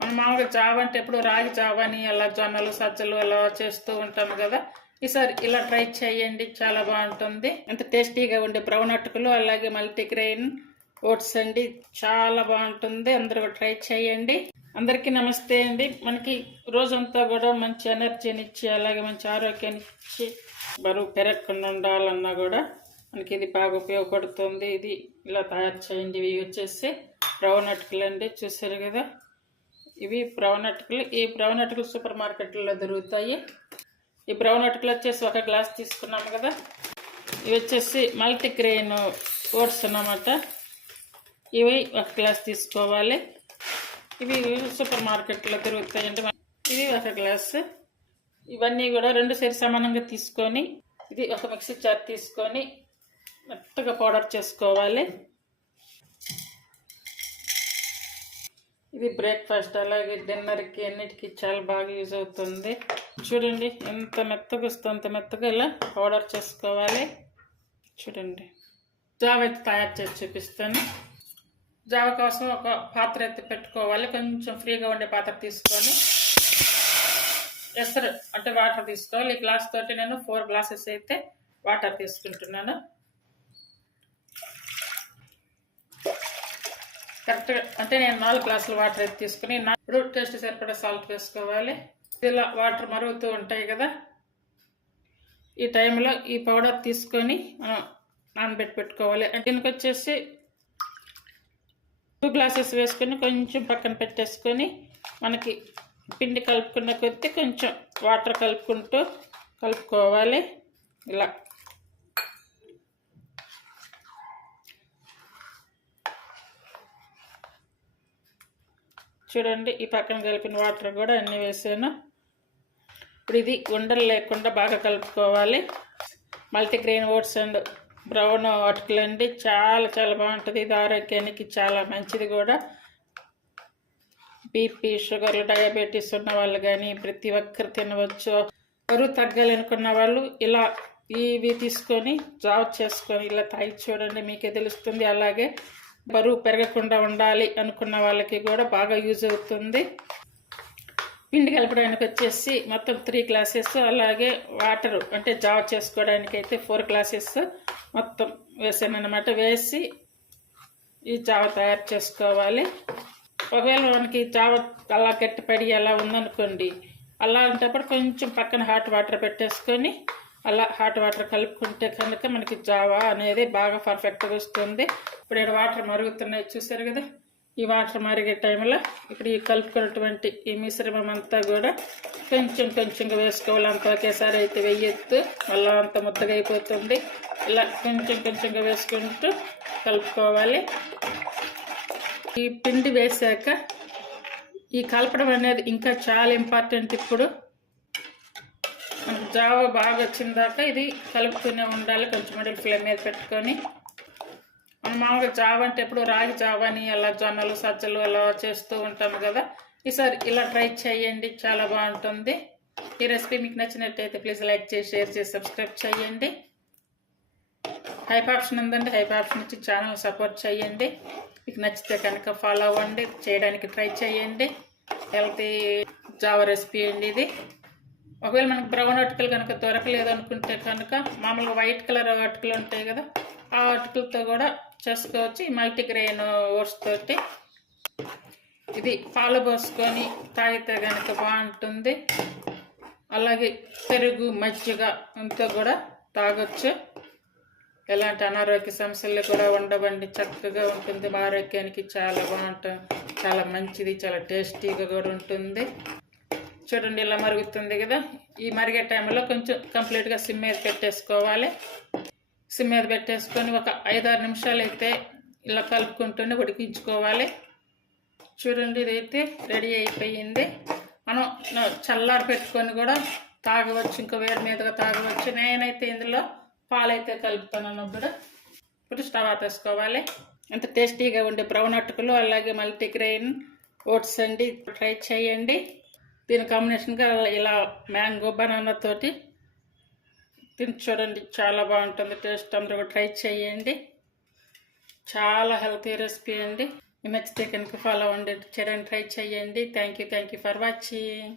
మనం మామూలుగా జావ అంటే ఎప్పుడు రాగి జావ అని అలా జొన్నలు సజ్జలు అలా చేస్తూ ఉంటాము కదా. ఈసారి ఇలా ట్రై చేయండి, చాలా బాగుంటుంది. ఎంత టేస్టీగా ఉండే బ్రౌన్ అటుకులు అలాగే మల్టీగ్రెయిన్ ఓట్స్ అండి, చాలా బాగుంటుంది. అందరూ ట్రై చేయండి. అందరికీ నమస్తే అండి. మనకి రోజంతా కూడా మంచి ఎనర్జీని ఇచ్చి అలాగే మంచి ఆరోగ్యాన్ని ఇచ్చి బరువు పెరగకుండా ఉండాలన్నా కూడా మనకి ఇది బాగా ఉపయోగపడుతుంది. ఇది ఇలా తయారు చేయండి. ఇవి వచ్చేసి బ్రౌన్ అటుకులు అండి, చూసారు కదా. ఇవి బ్రౌన్ అటుకులు. ఈ బ్రౌన్ అటుకులు సూపర్ మార్కెట్లో దొరుకుతాయి. ఈ బ్రౌన్ అటుకులు వచ్చేసి 1 గ్లాస్ తీసుకున్నాము కదా. ఇవి వచ్చేసి మల్టీగ్రెయిన్ ఓట్స్ అన్నమాట. ఇవి 1 గ్లాస్ తీసుకోవాలి. ఇవి సూపర్ మార్కెట్లో దొరుకుతాయండి. ఇది 1 గ్లాసు. ఇవన్నీ కూడా 2 సరి సమానంగా తీసుకొని ఇది ఒక మిక్సీ జార్ తీసుకొని మెత్తగా పౌడర్ చేసుకోవాలి. ఇది బ్రేక్ఫాస్ట్ అలాగే డిన్నర్కి అన్నిటికీ చాలా బాగా యూజ్ అవుతుంది. చూడండి ఎంత మెత్తగా వస్తుందో అంత మెత్తగా ఇలా పౌడర్ చేసుకోవాలి. చూడండి, జావ అయితే తయారు చేసి చూపిస్తాను. జావ కోసం ఒక పాత్ర ఎత్తి పెట్టుకోవాలి. కొంచెం ఫ్రీగా ఉండే పాత్ర తీసుకొని ఎసరు అంటే వాటర్ తీసుకోవాలి. ఈ గ్లాస్ తోటి నేను 4 గ్లాసెస్ అయితే వాటర్ తీసుకుంటున్నాను. కరెక్ట్గా అంటే నేను 4 గ్లాసులు వాటర్ అయితే తీసుకుని ఇప్పుడు టేస్ట్ సరిపడా సాల్ట్ వేసుకోవాలి. ఇలా వాటర్ మరుగుతూ ఉంటాయి కదా, ఈ టైంలో ఈ పౌడర్ తీసుకొని మనం నానబెట్టి పెట్టుకోవాలి. దీనికి వచ్చేసి 2 గ్లాసెస్ వేసుకొని కొంచెం పక్కన పెట్టేసుకొని మనకి పిండి కలుపుకున్న కొద్దీ కొంచెం వాటర్ కలుపుకోవాలి. ఇలా చూడండి, ఈ పక్కన కలిపిన వాటర్ కూడా అన్నీ వేసాను. ఇప్పుడు ఇది ఉండలు లేకుండా బాగా కలుపుకోవాలి. మల్టీగ్రెయిన్ ఓట్స్ అండ్ బ్రౌన్ అటుకులు అండి, చాలా చాలా బాగుంటుంది. ఇది ఆరోగ్యానికి చాలా మంచిది కూడా. బీపీ, షుగర్లు, డయాబెటీస్ ఉన్న వాళ్ళు కానీ ప్రతి ఒక్కరు తినవచ్చు. బరువు తగ్గాలనుకున్న వాళ్ళు ఇలా ఇవి తీసుకొని జావ చేసుకొని ఇలా తాగి చూడండి, మీకే తెలుస్తుంది. అలాగే బరువు పెరగకుండా ఉండాలి అనుకున్న వాళ్ళకి కూడా బాగా యూజ్ అవుతుంది. పిండి కలపడానికి వచ్చేసి మొత్తం 3 గ్లాసెస్ అలాగే వాటర్ అంటే జావ చేసుకోవడానికి అయితే 4 గ్లాసెస్ మొత్తం వేసాను అన్నమాట. వేసి ఈ జావ తయారు చేసుకోవాలి. ఒకవేళ మనకి జావ అలా గట్టిపడి అలా ఉందనుకోండి, అలాంటప్పుడు కొంచెం పక్కన హాట్ వాటర్ పెట్టేసుకొని అలా హాట్ వాటర్ కలుపుకుంటే కనుక మనకి జావా అనేది బాగా పర్ఫెక్ట్గా వస్తుంది. ఇప్పుడు ఇక్కడ వాటర్ మరుగుతున్నాయి, చూసారు కదా. ఈ వాటర్ మరిగే టైంలో ఇప్పుడు ఈ కలుపుకున్నటువంటి ఈ మిశ్రమం అంతా కూడా కొంచెం కొంచెంగా వేసుకోవాలి. అంత ఒకేసారి అయితే వెయ్యొద్దు, మళ్ళీ అంత ముద్దగా అయిపోతుంది. ఇలా కొంచెం కొంచెంగా వేసుకుంటూ కలుపుకోవాలి. ఈ పిండి వేసాక ఈ కలపడం అనేది ఇంకా చాలా ఇంపార్టెంట్. ఇప్పుడు మనకు జావ బాగా వచ్చిందాక ఇది కలుపుతూనే ఉండాలి. కొంచెం మిడిల్ ఫ్లేమ్ మీద పెట్టుకొని మనం మామూలుగా జావ అంటే ఎప్పుడు రాగి జావ అని అలా జొన్నలు సజ్జలు అలా చేస్తూ ఉంటాము కదా. ఈసారి ఇలా ట్రై చేయండి, చాలా బాగుంటుంది. ఈ రెసిపీ మీకు నచ్చినట్టయితే ప్లీజ్ లైక్ చేసి, షేర్ చేసి, సబ్స్క్రైబ్ చేయండి. హైప్ ఆప్షన్ ఉందండి, హైప్ ఆప్షన్ ఇచ్చి ఛానల్ సపోర్ట్ చేయండి. మీకు నచ్చితే కనుక ఫాలో అవ్వండి, చేయడానికి ట్రై చేయండి. హెల్తీ జావ రెసిపీ అండి ఇది. ఒకవేళ మనకు బ్రౌన్ అటుకులు కనుక దొరకలేదు అనుకుంటే కనుక మామూలుగా వైట్ కలర్ అటుకులు ఉంటాయి కదా, ఆ అటుకులతో కూడా చేసుకోవచ్చు. ఈ మల్టీగ్రెయిన్ ఓట్స్ తోటి ఇది పాలు పోసుకొని తాగితే కనుక బాగుంటుంది. అలాగే పెరుగు, మజ్జిగ అంతా కూడా తాగొచ్చు. ఎలాంటి అనారోగ్య సమస్యలు కూడా ఉండవండి, చక్కగా ఉంటుంది. ఆరోగ్యానికి చాలా బాగుంటుంది, చాలా మంచిది, చాలా టేస్టీగా కూడా ఉంటుంది. చూడండి ఇలా మరుగుతుంది కదా. ఈ మరిగే టైంలో కొంచెం కంప్లీట్గా సిమ్ మీద పెట్టేసుకోవాలి. సిమ్ మీద పెట్టేసుకొని ఒక 5-6 నిమిషాలు అయితే ఇలా కలుపుకుంటూనే ఉడికించుకోవాలి. చూడండి ఇదైతే రెడీ అయిపోయింది. మనం చల్లారి పెట్టుకొని కూడా తాగవచ్చు, ఇంకా వేడి మీదుగా తాగవచ్చు. నేనైతే ఇందులో పాలైతే కలుపుతాను అన్నప్పుడు. ఇప్పుడు స్టవ్ ఆపేసుకోవాలి. ఎంత టేస్టీగా ఉండే బ్రౌన్ అటుకులు అలాగే మల్టీగ్రెయిన్ ఓట్స్ అండి, ట్రై చేయండి. దీని కాంబినేషన్గా ఇలా మ్యాంగో బనానా తోటి తిని చూడండి, చాలా బాగుంటుంది టేస్ట్. అందరూ ట్రై చేయండి. చాలా హెల్తీ రెసిపీ అండి. నచ్చితే కనుక ఫాలో చేయడానికి ట్రై చేయండి. Thank you for watching.